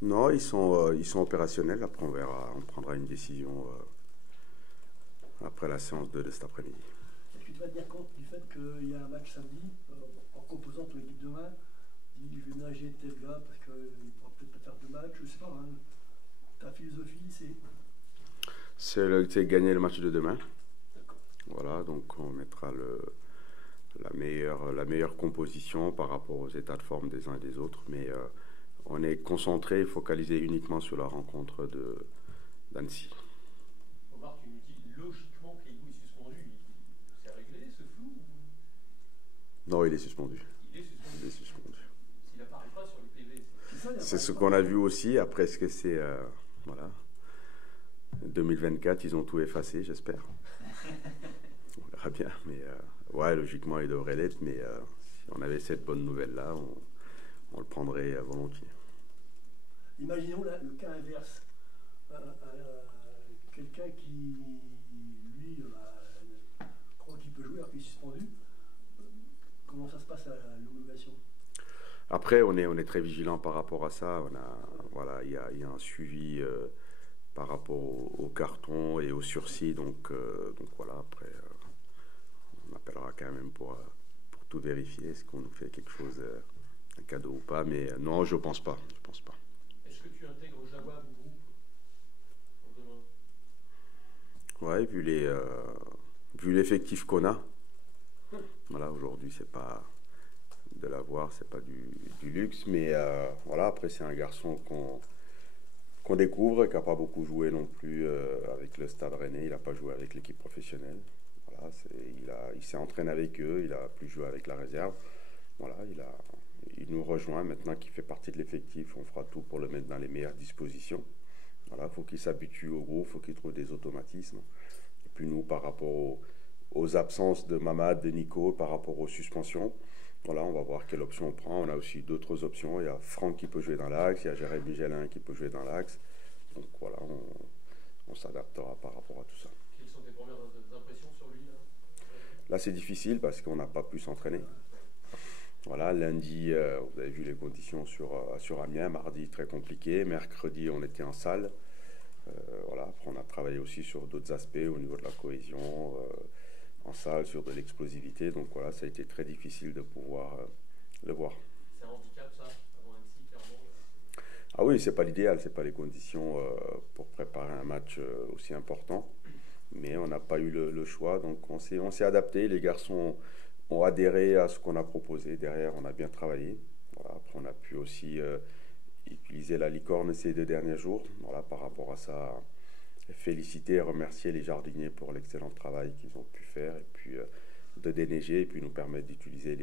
Non, ils sont opérationnels. Après, on verra, on prendra une décision après la séance de cet après-midi. Est-ce que tu vas te dire compte du fait qu'il y a un match samedi en composant ton équipe demain? Dis, je vais ménager tel gars parce qu'il ne pourra peut-être pas faire deux matchs, je sais pas. Hein. Ta philosophie, c'est. C'est gagner le match de demain. D'accord. Voilà, donc on mettra la meilleure composition par rapport aux états de forme des uns et des autres. Mais on est concentré, focalisé uniquement sur la rencontre d'Annecy. Omar, tu nous dis logiquement Kayou est suspendu. C'est réglé ce flou ou... Non, il est suspendu. Il est Il est suspendu. suspendu. S'il n'apparaît pas sur le PV, C'est ça, il C'est apparaît ce pas. qu'on a vu aussi. Après, est-ce que c'est. Voilà. 2024, ils ont tout effacé, j'espère. On verra bien. Mais ouais, logiquement, il devrait l'être. Mais si on avait cette bonne nouvelle-là, on le prendrait volontiers. Imaginons le cas inverse. Quelqu'un qui, lui, croit qu'il peut jouer alors qu'il est suspendu. Comment ça se passe à l'homologation? Après, on est très vigilant par rapport à ça. Voilà, il y a un suivi par rapport au carton et au sursis. Donc voilà, après, on appellera quand même pour tout vérifier. Est-ce qu'on nous fait quelque chose, un cadeau ou pas? Mais non, je pense pas. Je pense pas. est-ce que tu intègres Jawab au groupe pour demain? Ouais, vu l'effectif qu'on a, voilà, aujourd'hui, c'est pas de l'avoir, c'est pas du luxe, mais voilà, après, c'est un garçon qu'on découvre, qui n'a pas beaucoup joué non plus avec le Stade Rennais, il n'a pas joué avec l'équipe professionnelle. Voilà, il s'est entraîné avec eux, il a plus joué avec la réserve. Voilà, il nous rejoint maintenant qu'il fait partie de l'effectif, on fera tout pour le mettre dans les meilleures dispositions. Voilà, faut qu'il s'habitue au groupe, faut qu'il trouve des automatismes. Et puis nous, par rapport aux absences de Mamad, de Nico, par rapport aux suspensions, voilà, on va voir quelle option on prend. On a aussi d'autres options. Il y a Franck qui peut jouer dans l'axe, il y a Jérémy Gélin qui peut jouer dans l'axe. Donc voilà, on s'adaptera par rapport à tout ça. Quelles sont tes premières impressions sur lui là? Là, c'est difficile parce qu'on n'a pas pu s'entraîner. Voilà, lundi, vous avez vu les conditions sur Amiens. Mardi, très compliqué. Mercredi, on était en salle. Voilà, après, on a travaillé aussi sur d'autres aspects au niveau de la cohésion, en salle, sur de l'explosivité. Donc voilà, ça a été très difficile de pouvoir le voir. C'est un handicap ça, avant Annecy, clairement. Ah oui, c'est pas l'idéal, c'est pas les conditions pour préparer un match aussi important. Mais on n'a pas eu le choix, donc on s'est adapté. Les garçons ont adhéré à ce qu'on a proposé. Derrière, on a bien travaillé. Voilà, après, on a pu aussi utiliser la licorne ces 2 derniers jours. Voilà, par rapport à ça, féliciter et remercier les jardiniers pour l'excellent travail qu'ils ont pu faire et puis de déneiger et puis nous permettre d'utiliser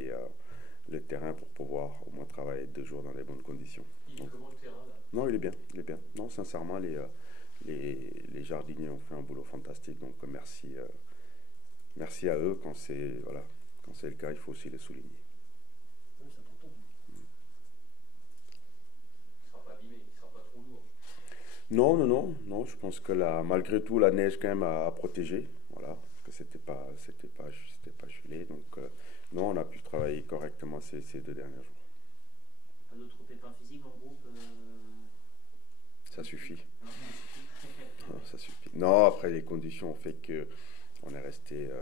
le terrain pour pouvoir au moins travailler 2 jours dans les bonnes conditions. Il est comment le terrain là? Non, il est bien, il est bien. Non, sincèrement, les jardiniers ont fait un boulot fantastique, donc merci à eux. Voilà, quand c'est le cas, il faut aussi les souligner. Ouais, c'est important. Il sera pas abîmé, il sera pas trop lourd. Non, non, non, non. Je pense que malgré tout, la neige quand même a protégé. Voilà, parce que c'était pas gelé. Donc non, on a pu travailler correctement ces 2 derniers jours. Pas d'autres pépins physiques en groupe Ça suffit. Non, Non, ça suffit. Non, après les conditions ont fait que on est resté, euh,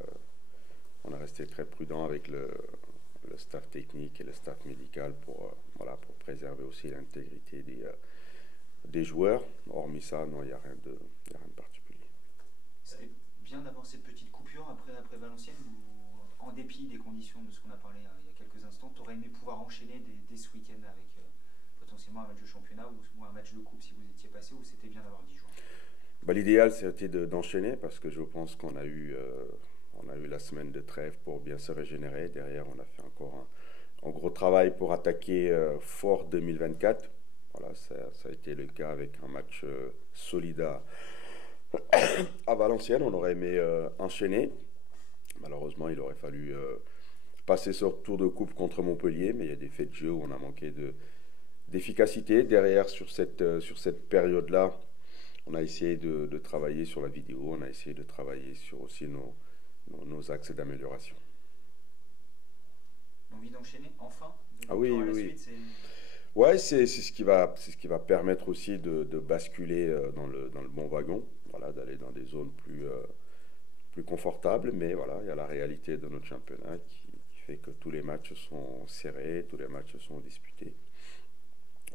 on est resté très prudent avec le staff technique et le staff médical voilà, pour préserver aussi l'intégrité des joueurs. Hormis ça, non, il n'y a rien de particulier. c'était bien d'avoir cette petite coupure après Valenciennes ou en dépit des conditions de ce qu'on a parlé il y a quelques instants, tu aurais aimé pouvoir enchaîner dès ce week-end avec potentiellement un match de championnat ou un match de coupe si vous étiez passé ou c'était bien d'avoir 10 jours? Bah, l'idéal, c'était d'enchaîner parce que je pense on a eu la semaine de trêve pour bien se régénérer. Derrière, on a fait encore un gros travail pour attaquer fort 2024. Voilà, ça a été le cas avec un match solide à Valenciennes. On aurait aimé enchaîner. Malheureusement, il aurait fallu passer ce tour de coupe contre Montpellier, mais il y a des faits de jeu où on a manqué d'efficacité. Derrière, sur cette période-là, on a essayé de travailler sur la vidéo, on a essayé de travailler sur aussi nos axes d'amélioration. Envie d'enchaîner enfin Ah oui, à oui, la oui. suite, Ouais, c'est ce qui va permettre aussi de basculer dans le bon wagon, voilà, d'aller dans des zones plus confortables. Mais voilà, il y a la réalité de notre championnat qui fait que tous les matchs sont serrés, tous les matchs sont disputés.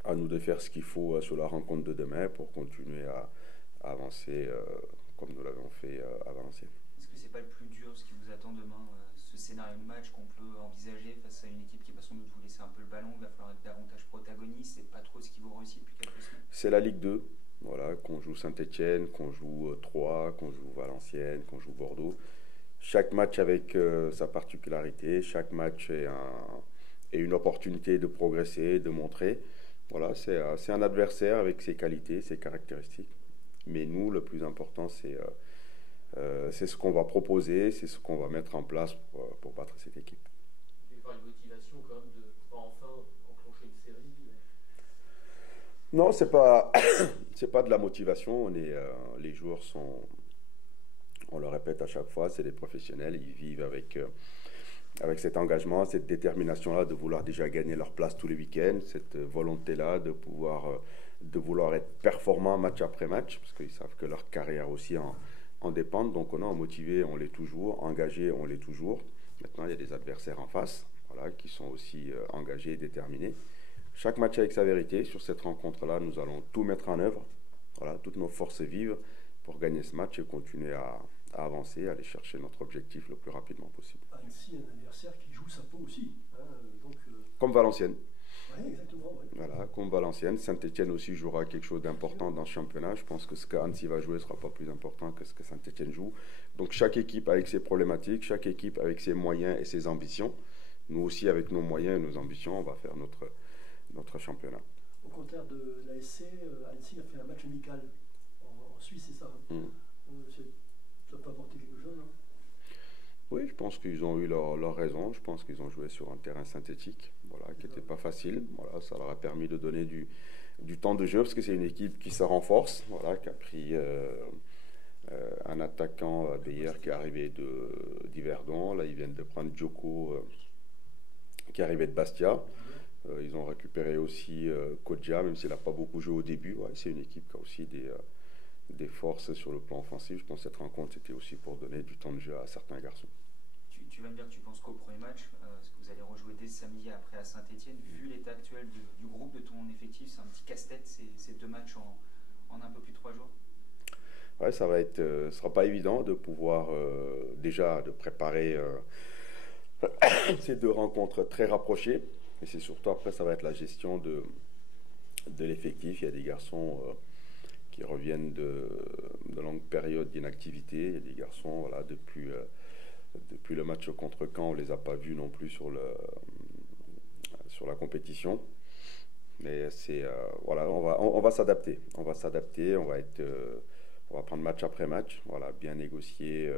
À nous de faire ce qu'il faut sur la rencontre de demain pour continuer à avancer comme nous l'avons fait à Valenciennes. Est-ce que c'est pas le plus dur ce qui vous attend demain, ce scénario de match qu'on peut envisager face à une équipe qui va sans doute vous laisser un peu le ballon, il va falloir être davantage protagoniste, c'est pas trop ce qui vous réussit depuis quelques semaines? C'est la Ligue 2, voilà, qu'on joue Saint-Étienne, qu'on joue Troyes, qu'on joue Valenciennes, qu'on joue Bordeaux. Chaque match avec sa particularité, chaque match est une opportunité de progresser, de montrer. Voilà, c'est un adversaire avec ses qualités, ses caractéristiques. Mais nous, le plus important, c'est ce qu'on va proposer, c'est ce qu'on va mettre en place pour battre cette équipe. Il va y avoir une motivation quand même de pouvoir enfin enclencher une série. Non, c'est pas de la motivation. Les joueurs sont, on le répète à chaque fois, c'est des professionnels. Ils vivent avec cet engagement, cette détermination-là de vouloir déjà gagner leur place tous les week-ends, cette volonté-là de vouloir être performant match après match, parce qu'ils savent que leur carrière aussi en dépend. Donc on est motivé, on l'est toujours, engagé, on l'est toujours. Maintenant, il y a des adversaires en face, voilà, qui sont aussi engagés et déterminés. Chaque match avec sa vérité. Sur cette rencontre-là, nous allons tout mettre en œuvre, voilà, toutes nos forces vives pour gagner ce match et continuer à avancer, à aller chercher notre objectif le plus rapidement possible. Annecy, un adversaire qui joue sa peau aussi. Hein, donc, Comme Valenciennes. oui, exactement. Ouais. Voilà, comme Valenciennes. Saint-Étienne aussi jouera quelque chose d'important dans ce championnat. Je pense que ce qu'Annecy va jouer ne sera pas plus important que ce que Saint-Étienne joue. Donc chaque équipe avec ses problématiques, chaque équipe avec ses moyens et ses ambitions. Nous aussi, avec nos moyens et nos ambitions, on va faire notre championnat. Au contraire de l'ASC, Annecy a fait un match amical en Suisse, c'est ça. Hein. Ça peut apporter quelque chose, hein. Oui, je pense qu'ils ont eu leur raison. Je pense qu'ils ont joué sur un terrain synthétique, voilà, qui n'était pas facile. Voilà, ça leur a permis de donner du temps de jeu, parce que c'est une équipe qui se renforce, voilà, qui a pris un attaquant d'hier qui est arrivé d'Yverdon. Là, ils viennent de prendre Djoko, qui est arrivé de Bastia. Ils ont récupéré aussi Kodja, même s'il n'a pas beaucoup joué au début. Ouais, c'est une équipe qui a aussi des forces sur le plan offensif. Je pense que cette rencontre, c'était aussi pour donner du temps de jeu à certains garçons. Tu vas me dire que tu penses qu'au premier match, parce que vous allez rejouer dès samedi après à Saint-Étienne, vu l'état actuel du groupe, de ton effectif, c'est un petit casse-tête ces deux matchs en un peu plus de 3 jours? Ouais, ce sera pas évident de pouvoir déjà de préparer ces deux rencontres très rapprochées. Et c'est surtout après, ça va être la gestion de l'effectif. Il y a des garçons qui reviennent de longues périodes d'inactivité. Il y a des garçons, voilà, depuis le match contre Caen, on ne les a pas vus non plus sur la compétition. Mais voilà, on va s'adapter. On va s'adapter, on va prendre match après match, voilà, bien négocier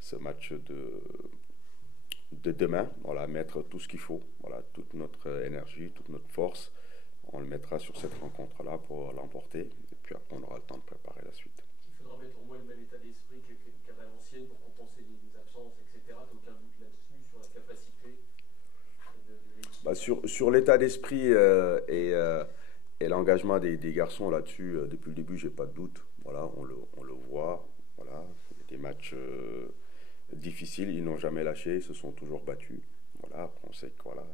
ce match de demain, voilà, mettre tout ce qu'il faut, voilà, toute notre énergie, toute notre force, on le mettra sur cette rencontre-là pour l'emporter, et puis après on aura le temps de préparer la suite. Il faudra mettre au moins le même état d'esprit qu'à Valenciennes pour compenser les absences, etc. Tu n'as aucun doute là-dessus, sur la capacité de l'équipe? Bah, sur l'état d'esprit et l'engagement des garçons là-dessus, depuis le début, j'ai pas de doute. Voilà, on le voit. Voilà, des matchs difficiles, ils n'ont jamais lâché, ils se sont toujours battus. Voilà, après on sait que voilà,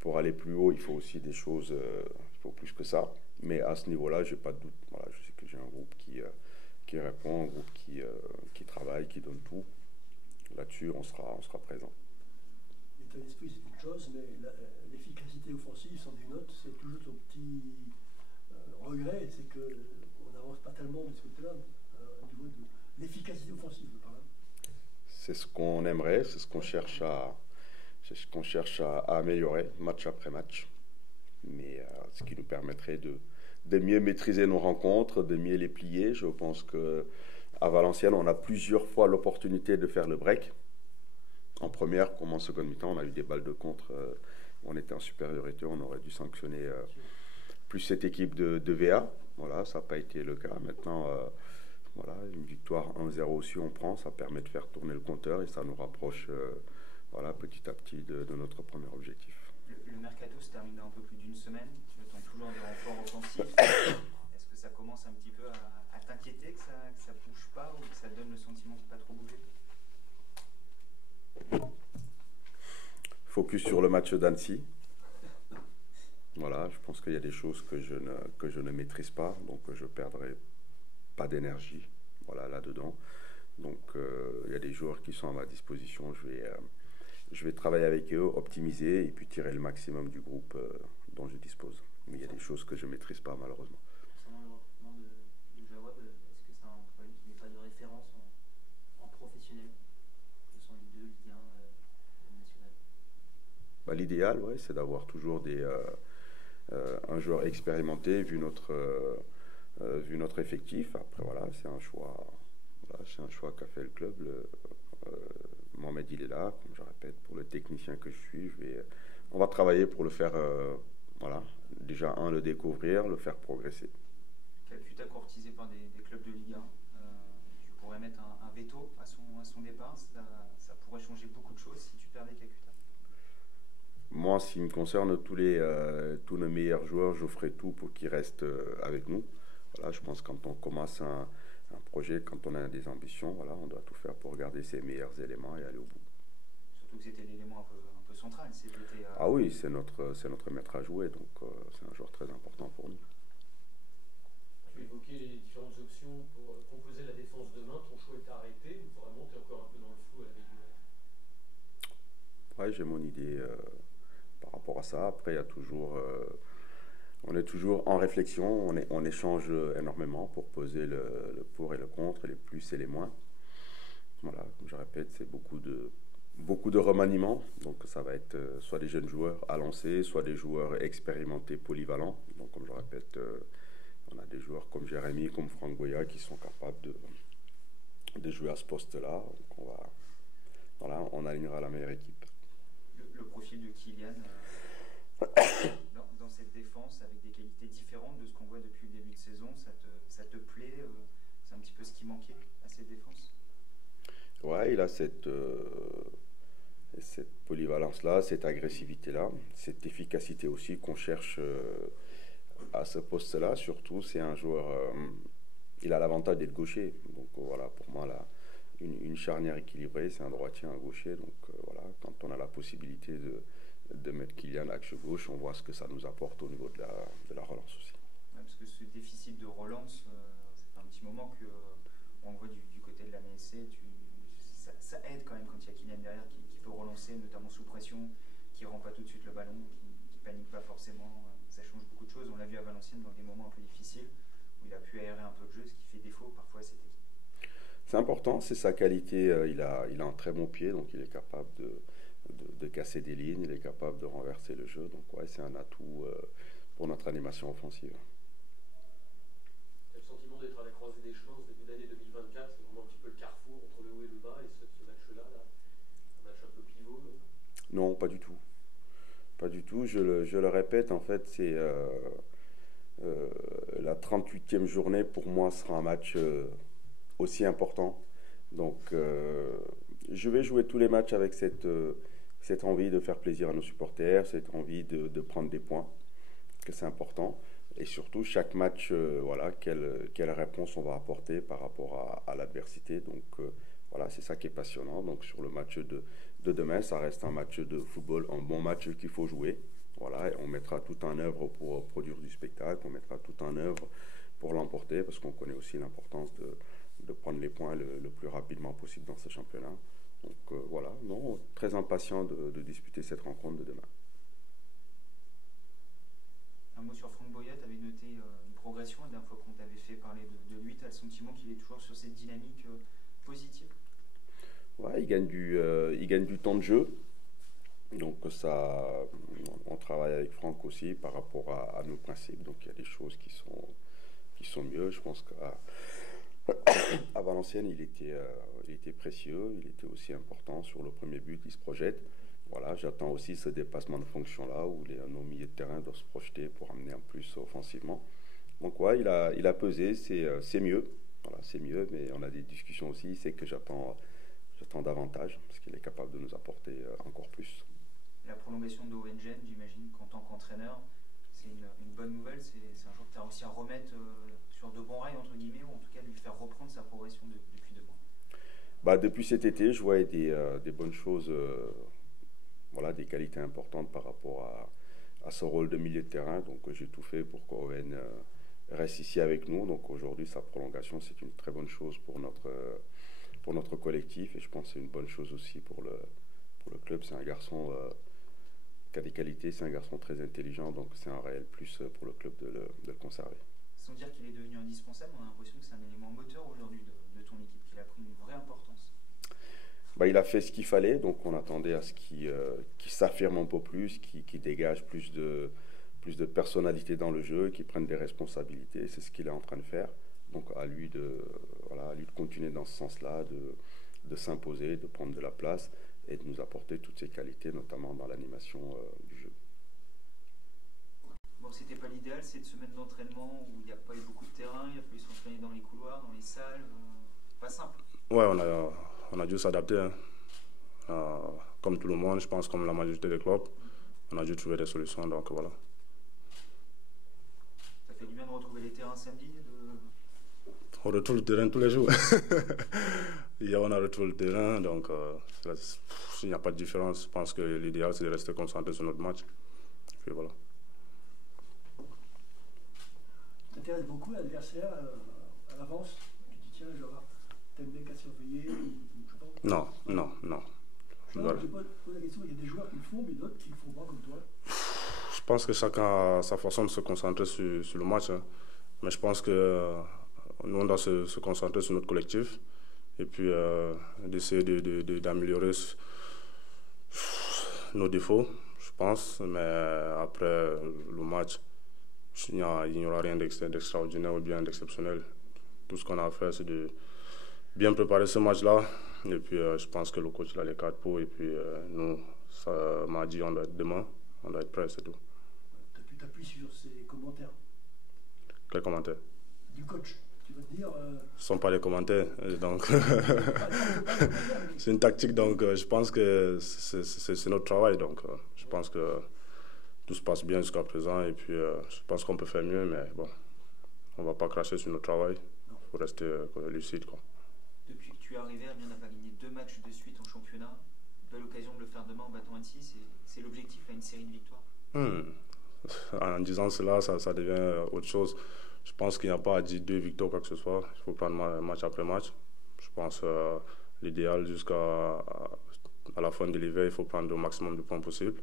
pour aller plus haut, il faut aussi des choses, il faut plus que ça. Mais à ce niveau-là, j'ai pas de doute. Voilà, je sais que j'ai un groupe qui répond, un groupe qui travaille, qui donne tout. Là-dessus, on sera présent. L'état d'esprit, c'est une chose, mais l'efficacité offensive, c'en est une autre. C'est toujours ton petit regret, c'est qu'on n'avance pas tellement de ce côté-là, au niveau de l'efficacité offensive, par là. C'est ce qu'on aimerait, c'est ce qu'on cherche à améliorer match après match. Mais ce qui nous permettrait de mieux maîtriser nos rencontres, de mieux les plier. Je pense qu'à Valenciennes, on a plusieurs fois l'opportunité de faire le break. En première comme en seconde mi-temps, on a eu des balles de contre. On était en supériorité, on aurait dû sanctionner plus cette équipe de VA. Voilà, ça n'a pas été le cas. Maintenant, voilà, une victoire 1-0 aussi, on prend. Ça permet de faire tourner le compteur et ça nous rapproche voilà, petit à petit de notre premier objectif. Le le mercato se termine dans un peu plus d'une semaine. Tu attends toujours des renforts offensifs. Est-ce que ça commence un petit peu à t'inquiéter, que ça bouge pas ou que ça donne le sentiment de pas trop bouger? Focus sur le match d'Annecy. Voilà, je pense qu'il y a des choses que je ne maîtrise pas, donc je ne perdrai pas d'énergie, voilà, là-dedans. Donc il y a des joueurs qui sont à ma disposition, je vais travailler avec eux, optimiser et puis tirer le maximum du groupe dont je dispose. Mais il y a des choses que je ne maîtrise pas, malheureusement. Concernant le recrutement de Jawad, est-ce que c'est un employé qui n'est pas de référence en professionnel, que ce soit Ligue 2, Ligue 1, Ligue nationale? Bah, l'idéal, ouais, c'est d'avoir toujours un joueur expérimenté vu notre effectif. Après, voilà, c'est un choix. Voilà, c'est un choix qu'a fait le club. Mohamed, il est là, comme je répète, pour le technicien que je suis. On va travailler pour le faire, voilà, déjà, le découvrir, le faire progresser. Calcutta courtisé par des clubs de Ligue 1. Tu pourrais mettre un veto à son départ. Ça pourrait changer beaucoup de choses si tu perdais Calcutta. Moi, s'il me concerne, tous nos meilleurs joueurs, je ferai tout pour qu'ils restent avec nous. Voilà, je pense que quand on commence un projet, quand on a des ambitions, voilà, on doit tout faire pour garder ses meilleurs éléments et aller au bout. Surtout que c'était l'élément un peu central. Ah oui, c'est notre maître à jouer, donc c'est un joueur très important pour nous. Tu évoquais les différentes options pour composer la défense demain. Ton choix est arrêté ou vraiment tu es encore un peu dans le flou à la Ligue? Ouais, j'ai mon idée par rapport à ça. Après, il y a toujours, on est toujours en réflexion, on échange énormément pour poser le pour et le contre, les plus et les moins. Voilà, comme je répète, c'est beaucoup de remaniements. Donc ça va être soit des jeunes joueurs à lancer, soit des joueurs expérimentés, polyvalents. Donc comme je répète, on a des joueurs comme Jérémy, comme Franck Boya qui sont capables de jouer à ce poste-là. Donc on alignera la meilleure équipe. Le profil de Kylian dans cette défense avec des qualités différentes de ce qu'on voit depuis le début de saison, ça te plaît? C'est un petit peu ce qui manquait à cette défense? Ouais, il a cette polyvalence-là, cette agressivité-là, cette efficacité aussi qu'on cherche à ce poste-là. Surtout, c'est un joueur, il a l'avantage d'être gaucher. Donc voilà, pour moi, là, une charnière équilibrée, c'est un droitier, un gaucher. Donc voilà, quand on a la possibilité de mettre Kylian axe gauche, on voit ce que ça nous apporte au niveau de la relance aussi. Ouais, parce que ce déficit de relance, ça fait un petit moment qu'on le voit du côté de la MSC. Ça aide quand même quand il y a Kylian derrière qui peut relancer, notamment sous pression, qui ne rend pas tout de suite le ballon, qui panique pas forcément. Ça change beaucoup de choses. On l'a vu à Valenciennes dans des moments un peu difficiles où il a pu aérer un peu le jeu, ce qui fait défaut parfois à cette équipe. C'est important, c'est sa qualité. Il a un très bon pied, donc il est capable de casser des lignes, il est capable de renverser le jeu. Donc ouais, c'est un atout pour notre animation offensive. Tu as le sentiment d'être à la croisée des chemins ce début d'année 2024, c'est vraiment un petit peu le carrefour entre le haut et le bas, et ce match-là, là, un match un peu pivot. Non, pas du tout. Pas du tout. Je le répète, en fait, c'est la 38e journée pour moi sera un match aussi important. Donc, je vais jouer tous les matchs avec cette envie de faire plaisir à nos supporters, cette envie de prendre des points, que c'est important. Et surtout, chaque match, voilà, quelle réponse on va apporter par rapport à l'adversité. Donc, voilà, c'est ça qui est passionnant. Donc, sur le match de demain, ça reste un match de football, un bon match qu'il faut jouer. Voilà, et on mettra tout en œuvre pour produire du spectacle, on mettra tout en œuvre pour l'emporter, parce qu'on connaît aussi l'importance de prendre les points le plus rapidement possible dans ce championnat. Donc voilà, non, très impatient de disputer cette rencontre de demain. Un mot sur Franck Boya, tu avais noté une progression la dernière fois qu'on t'avait fait parler de lui. Tu as le sentiment qu'il est toujours sur cette dynamique positive? Ouais, il gagne du temps de jeu. Donc ça, on travaille avec Franck aussi par rapport à nos principes. Donc il y a des choses qui sont mieux. Je pense qu'à Valenciennes, il était précieux, il était aussi important sur le premier but, il se projette. Voilà, j'attends aussi ce dépassement de fonction-là où nos milieux de terrain doivent se projeter pour amener un plus offensivement. Donc ouais, il a pesé, c'est mieux. Voilà, c'est mieux, mais on a des discussions aussi. C'est que j'attends davantage parce qu'il est capable de nous apporter encore plus. la prolongation de Owen Gen, j'imagine qu'en tant qu'entraîneur, c'est une bonne nouvelle. C'est un joueur que tu as réussi à remettre sur de bons rails, entre guillemets, ou en tout cas lui faire reprendre sa progression depuis 2 mois. Bah, depuis cet été, je voyais des bonnes choses, voilà, des qualités importantes par rapport à ce rôle de milieu de terrain. Donc j'ai tout fait pour qu'Owen reste ici avec nous. Donc aujourd'hui, sa prolongation, c'est une très bonne chose pour notre collectif. Et je pense que c'est une bonne chose aussi pour le club. C'est un garçon qui a des qualités, c'est un garçon très intelligent. Donc c'est un réel plus pour le club de le conserver. Sans dire qu'il est devenu indispensable, on a l'impression que c'est un élément moteur aujourd'hui de ton équipe, qu'il a pris une vraie importance. Bah, il a fait ce qu'il fallait, donc on attendait à ce qu'il s'affirme un peu plus, qu'il dégage plus de personnalité dans le jeu, qu'il prenne des responsabilités. C'est ce qu'il est en train de faire. Donc à lui de continuer dans ce sens-là, de s'imposer, de prendre de la place et de nous apporter toutes ses qualités, notamment dans l'animation du jeu. Bon, c'était pas l'idéal, cette semaine d'entraînement où il n'y a pas eu beaucoup de terrain, il a fallu s'entraîner dans les couloirs, dans les salles, pas simple. Ouais, on a dû s'adapter. Hein. Comme tout le monde, je pense, comme la majorité des clubs, on a dû trouver des solutions, donc voilà. Ça fait du bien de retrouver les terrains samedi On retrouve le terrain tous les jours. Hier, on a retrouvé le terrain, donc il n'y a pas de différence. Je pense que l'idéal, c'est de rester concentré sur notre match. Et puis voilà. Tu t'intéresses beaucoup à l'adversaire à l'avance. Tu dis, tiens, je vais avoir tel mec à surveiller. Je sais pas. Non. Je pose la question, il y a des joueurs qui le font, mais d'autres qui ne le font pas comme toi. Je pense que chacun a sa façon de se concentrer sur le match. Hein. Mais je pense que nous, on doit se concentrer sur notre collectif et puis d'essayer d'améliorer nos défauts, je pense. Mais après le match, il n'y aura rien d'extraordinaire ou bien d'exceptionnel. Tout ce qu'on a à faire, c'est de bien préparer ce match-là. Et puis je pense que le coach il a les 4 pots. Et puis nous, ça m'a dit on doit être demain, on doit être prêt, c'est tout. Tu t'appuies sur ces commentaires. Quels commentaires? Du coach. Tu vas te dire. Ce ne sont pas des commentaires, donc c'est une tactique, donc je pense que c'est notre travail, donc je pense que tout se passe bien jusqu'à présent et puis je pense qu'on peut faire mieux, mais bon, on ne va pas cracher sur notre travail, il faut rester lucide, quoi. Depuis que tu es arrivé, Amiens n'a pas gagné 2 matchs de suite en championnat. Belle occasion de le faire demain en battant Annecy, c'est l'objectif à une série de victoires. En disant cela, ça devient autre chose. Je pense qu'il n'y a pas à dire 2 victoires ou quoi que ce soit. Il faut prendre match après match. Je pense l'idéal jusqu'à la fin de l'hiver, il faut prendre le maximum de points possible.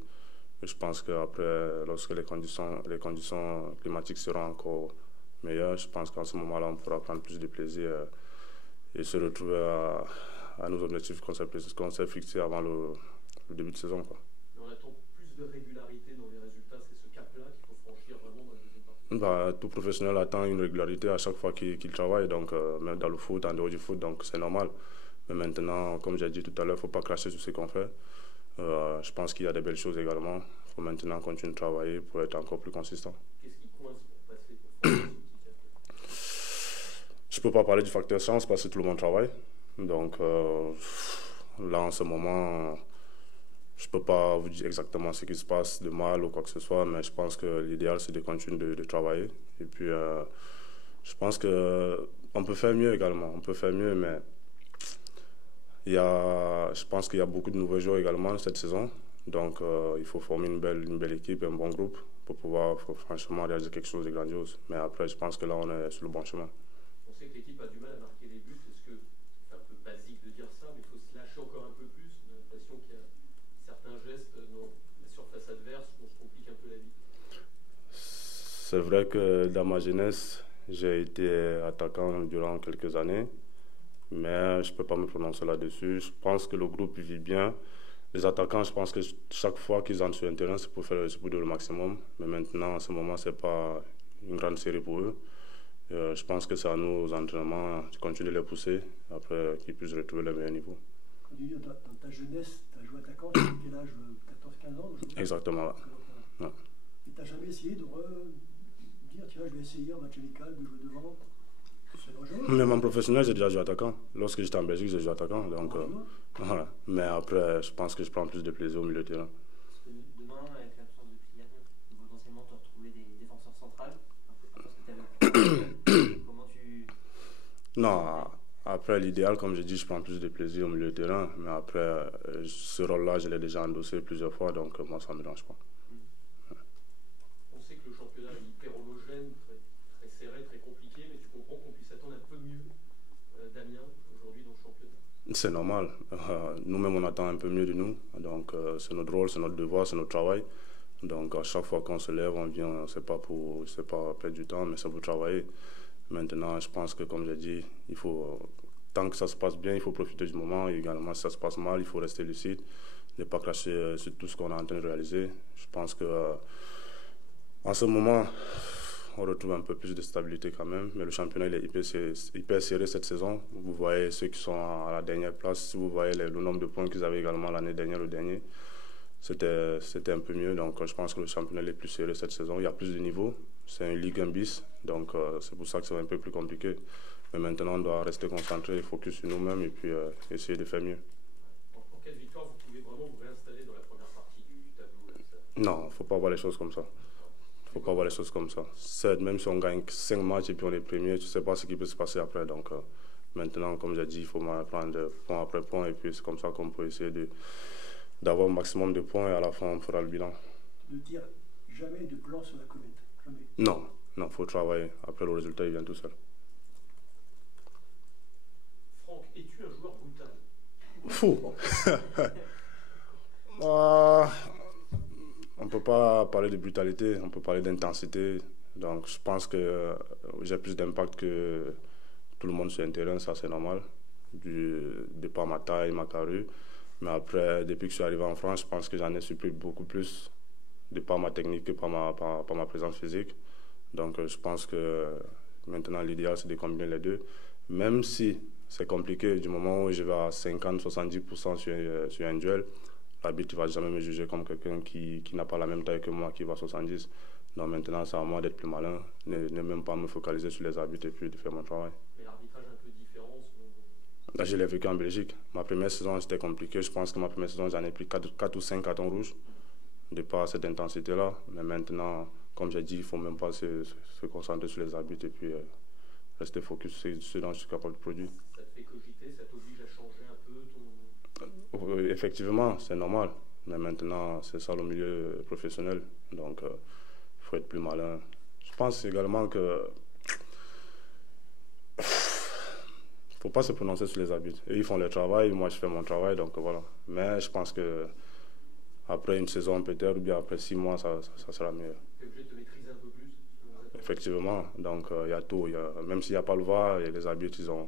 Et je pense qu'après, lorsque les conditions climatiques seront encore meilleures, je pense qu'en ce moment-là, on pourra prendre plus de plaisir et se retrouver à nos objectifs qu'on s'est fixés avant le début de saison, quoi. On attend plus de régularité dans les résultats. C'est ce cap-là qu'il faut franchir vraiment dans la deuxième partie. Tout professionnel attend une régularité à chaque fois qu'il travaille, donc même dans le foot, en dehors du foot, donc c'est normal. Mais maintenant, comme j'ai dit tout à l'heure, il ne faut pas cracher sur ce qu'on fait. Je pense qu'il y a des belles choses également. Il faut maintenant continuer de travailler pour être encore plus consistant. Qu'est-ce qui coince pour passer pour franchir ce petit cap? Je ne peux pas parler du facteur chance parce que tout le monde travaille. Donc là, en ce moment, je ne peux pas vous dire exactement ce qui se passe de mal ou quoi que ce soit, mais je pense que l'idéal, c'est de continuer de travailler. Et puis, je pense qu'on peut faire mieux également. On peut faire mieux, mais je pense qu'il y a beaucoup de nouveaux joueurs également cette saison. Donc, il faut former une belle équipe, un bon groupe pour pouvoir franchement réaliser quelque chose de grandiose. Mais après, je pense que là, on est sur le bon chemin. On sait que l'équipe a du mal à marquer des buts. Est-ce que c'est un peu basique de dire ça, mais il faut se lâcher encore un peu plus? On a l'impression qu'il y a certains gestes dans la surface adverse où on se complique un peu la vie. C'est vrai que dans ma jeunesse, j'ai été attaquant durant quelques années, mais je ne peux pas me prononcer là-dessus. Je pense que le groupe vit bien. Les attaquants, je pense que chaque fois qu'ils entrent sur un terrain, c'est pour donner le maximum. Mais maintenant, en ce moment, ce n'est pas une grande série pour eux. Je pense que c'est à nous, aux entraînements, de continuer de les pousser, après qu'ils puissent retrouver le meilleur niveau. Quand tu dis dans ta jeunesse, tu as joué attaquant, tu avais quel âge? 14-15 ans? Exactement, ouais. Et tu n'as jamais essayé de dire, tiens, je vais essayer en match amical de jouer devant? C'est dangereux. Même en professionnel, j'ai déjà joué attaquant. Lorsque j'étais en Belgique, j'ai joué attaquant. Donc, voilà. Mais après, je pense que je prends plus de plaisir au milieu de terrain. C'est une Comment tu... Non, après l'idéal, comme j'ai dit, je prends plus de plaisir au milieu de terrain. Mais après, ce rôle-là, je l'ai déjà endossé plusieurs fois, donc moi, ça ne me dérange pas. On sait que le championnat est hyper homogène, très serré, très compliqué, mais tu comprends qu'on puisse attendre un peu mieux d'Amiens aujourd'hui dans le championnat. C'est normal. Nous-mêmes, on attend un peu mieux de nous. Donc, c'est notre rôle, c'est notre devoir, c'est notre travail. Donc, à chaque fois qu'on se lève, on vient, c'est pas perdre du temps, mais c'est pour travailler. Maintenant, je pense que, comme j'ai dit, il faut, tant que ça se passe bien, il faut profiter du moment. Et également, si ça se passe mal, il faut rester lucide, ne pas cracher sur tout ce qu'on est en train de réaliser. Je pense que, en ce moment, on retrouve un peu plus de stabilité quand même, mais le championnat il est hyper serré cette saison. Vous voyez ceux qui sont à la dernière place, si vous voyez le nombre de points qu'ils avaient également l'année dernière, le dernier, c'était un peu mieux. Donc je pense que le championnat est plus serré cette saison. Il y a plus de niveaux, c'est une Ligue 1 bis, donc c'est pour ça que c'est un peu plus compliqué. Mais maintenant on doit rester concentré, focus sur nous-mêmes et puis essayer de faire mieux. En cas de victoire, vous pouvez vraiment vous réinstaller dans la première partie du tableau là, ça... Non, il ne faut pas voir les choses comme ça. Il ne faut pas voir les choses comme ça. Même si on gagne 5 matchs et puis on est premier, tu ne sais pas ce qui peut se passer après. Donc maintenant, comme j'ai dit, il faut prendre point après point et puis c'est comme ça qu'on peut essayer d'avoir un maximum de points et à la fin on fera le bilan. Ne tire jamais de plan sur la comète. Jamais. Non, il faut travailler. Après le résultat, il vient tout seul. Franck, es-tu un joueur brutal? Fou. On ne peut pas parler de brutalité, on peut parler d'intensité. Donc je pense que j'ai plus d'impact que tout le monde sur un terrain, ça c'est normal, de par ma taille, ma carrure. Mais après, depuis que je suis arrivé en France, je pense que j'en ai suppléé beaucoup plus de par ma technique que par ma présence physique. Donc je pense que maintenant l'idéal c'est de combiner les deux. Même si c'est compliqué, du moment où je vais à 50-70% sur un duel, l'arbitre ne va jamais me juger comme quelqu'un qui n'a pas la même taille que moi, qui va à 70. Donc maintenant, c'est à moi d'être plus malin, ne même pas me focaliser sur les arbitres et puis de faire mon travail. Mais l'arbitrage est un peu différent. Là, je l'ai vécu en Belgique. Ma première saison, c'était compliqué. Je pense que ma première saison, j'en ai pris 4 ou 5 cartons rouges, de par cette intensité-là. Mais maintenant, comme j'ai dit, il ne faut même pas se concentrer sur les arbitres et puis rester focus sur ce dont je suis capable de produire. Ça te fait cogiter, ça t'oblige à changer un peu ton... Effectivement, c'est normal. Mais maintenant, c'est ça le milieu professionnel. Donc, il faut être plus malin. Je pense également que... Il ne faut pas se prononcer sur les arbitres. Eux, ils font leur travail, moi, je fais mon travail. Donc, voilà. Mais je pense que après une saison, peut-être, ou bien après 6 mois, ça sera mieux. Tu es obligé de te maîtriser un peu plus. Effectivement. Donc, il y a tout. Même s'il n'y a pas le VAR, les arbitres, ils ont...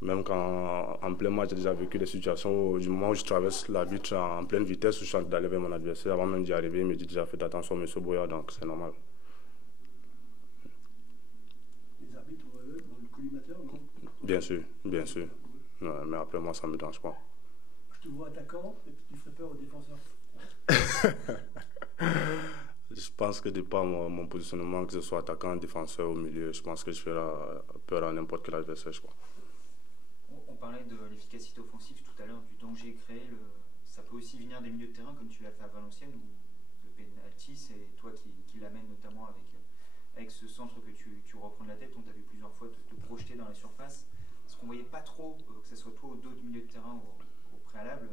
Même quand en plein match, j'ai déjà vécu des situations où, du moment où je traverse l'arbitre en pleine vitesse, je suis en train d'aller vers mon adversaire. Avant même d'y arriver, il me dit déjà faites attention, monsieur Boya, donc c'est normal. Les arbitres dans le collimateur, non? Bien sûr, bien sûr. Non, mais après, moi, ça ne me dérange pas. Je te vois attaquant et puis tu ferais peur aux défenseurs. Je pense que de par mon positionnement, que ce soit attaquant, défenseur ou milieu, je pense que je ferai peur à n'importe quel adversaire, je crois. On parlait de l'efficacité offensive tout à l'heure, du danger créé. Ça peut aussi venir des milieux de terrain, comme tu l'as fait à Valenciennes, où le penalty, c'est toi qui l'amène notamment avec ce centre que tu reprends de la tête. On t'a vu plusieurs fois te projeter dans la surface. Parce qu'on ne voyait pas trop, que ce soit toi ou d'autres milieux de terrain au préalable.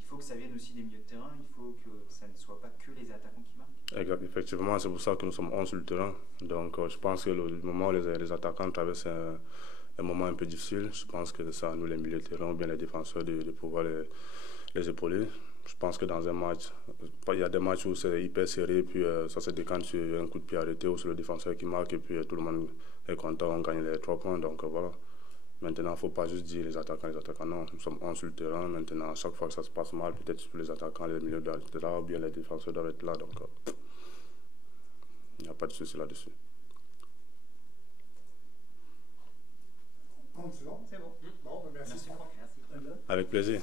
Il faut que ça vienne aussi des milieux de terrain, il faut que ça ne soit pas que les attaquants qui marquent. Effectivement, c'est pour ça que nous sommes 11 sur le terrain. Donc je pense que le moment où les attaquants traversent un moment un peu difficile, je pense que c'est à nous les milieux de terrain ou bien les défenseurs de pouvoir les épauler. Je pense que dans un match, il y a des matchs où c'est hyper serré, puis ça se décante sur un coup de pied arrêté ou sur le défenseur qui marque, et puis tout le monde est content, on gagne les 3 points. Donc voilà. Maintenant, il ne faut pas juste dire les attaquants, non. Nous sommes 11 sur le terrain. Maintenant, à chaque fois que ça se passe mal, peut-être sur les attaquants, les milieux doivent être là, ou bien les défenseurs doivent être là. Donc, il n'y a pas de souci là-dessus. C'est bon? C'est bon. Bon, merci. Merci. Très bien. Avec plaisir.